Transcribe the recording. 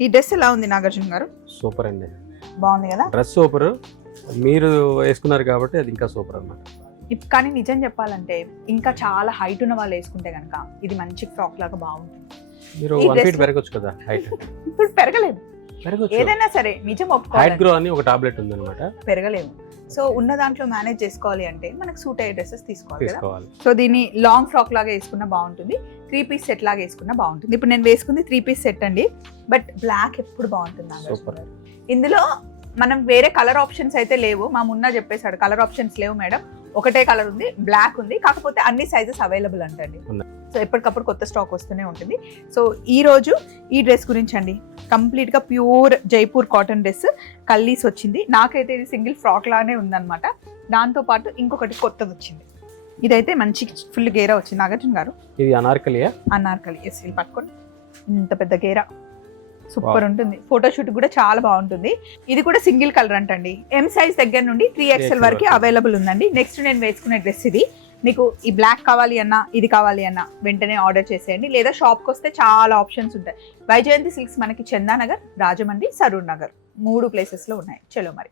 ఈ డ్రెస్ ఎలా ఉంది నాగార్జున గారు? సూపర్ అండి, బాగుంది కదా. డ్రెస్ సూపర్, మీరు వేసుకున్నారు కాబట్టి అది ఇంకా సూపర్ అన్నమాట. కానీ నిజం చెప్పాలంటే ఇంకా చాలా హైట్ ఉన్న వాళ్ళు వేసుకుంటే కనుక ఇది మంచి ఫ్రాక్ లాగా బాగుంటుంది. మీరు 1 feet పెరగొచ్చు కదా హైట్. ఇప్పుడు పెరగలేదు, పెరగొచ్చు. ఏదైనా సరే నిజం హైట్ ఒప్పుకోవాలి, గ్రో అని ఒక టాబ్లెట్ ఉందన్నమాట, పెరగలేము. సో ఉన్న దాంట్లో మేనేజ్ చేసుకోవాలి అంటే మనకు సూట్ అయ్యే డ్రెస్సెస్ తీసుకోవాలి కదా. తీసుకోవాలి. సో దీన్ని లాంగ్ ఫ్రాక్ లాగా వేసుకున్నా బాగుంటుంది, 3 piece సెట్ లాగా వేసుకున్నా బాగుంటుంది. ఇప్పుడు నేను వేసుకుంది 3 piece సెట్ అండి, బట్ బ్లాక్ ఎప్పుడు బాగుంటుంది నాగార్జున సూపర్. గారు. ఇందులో మనం వేరే కలర్ ఆప్షన్స్ అయితే లేవు, మా మున్నా చెప్పేశాడు కలర్ ఆప్షన్స్ లేవు మేడం, ఒకటే కలర్ ఉంది, బ్లాక్ ఉంది, కాకపోతే అన్ని సైజెస్ అవైలబుల్ అంటండి. సో ఎప్పటికప్పుడు కొత్త స్టాక్ వస్తూనే ఉంటుంది. సో ఈ రోజు ఈ డ్రెస్ గురించి అండి, కంప్లీట్గా pure Jaipur cotton dress, Kallis వచ్చింది. నాకైతే ఇది సింగిల్ ఫ్రాక్ లానే ఉందన్నమాట. దాంతోపాటు ఇంకొకటి కొత్తది వచ్చింది, ఇదైతే మంచి ఫుల్ గేరా వచ్చింది. నాగార్జున గారు ఇది అనార్కలియా? అనార్కలి, ఎస్. ఇది పట్టుకోండి, ఇంత పెద్ద గేరా, సూపర్ ఉంటుంది. ఫోటోషూట్ కూడా చాలా బాగుంటుంది. ఇది కూడా సింగిల్ కలర్ అంటండి. ఎం సైజ్ దగ్గర నుండి 3XL వరకు అవైలబుల్ ఉందండి. నెక్స్ట్ నేను వేసుకునే డ్రెస్ ఇది. మీకు ఈ బ్లాక్ కావాలి అన్నా, ఇది కావాలి అన్నా వెంటనే ఆర్డర్ చేసేయండి, లేదా షాప్కి వస్తే చాలా ఆప్షన్స్ ఉంటాయి. వైజయంతి సిల్క్స్ మనకి చందానగర్, రాజమండ్రి, సరూర్ నగర్ 3 ప్లేసెస్లో ఉన్నాయి. చలో మరి.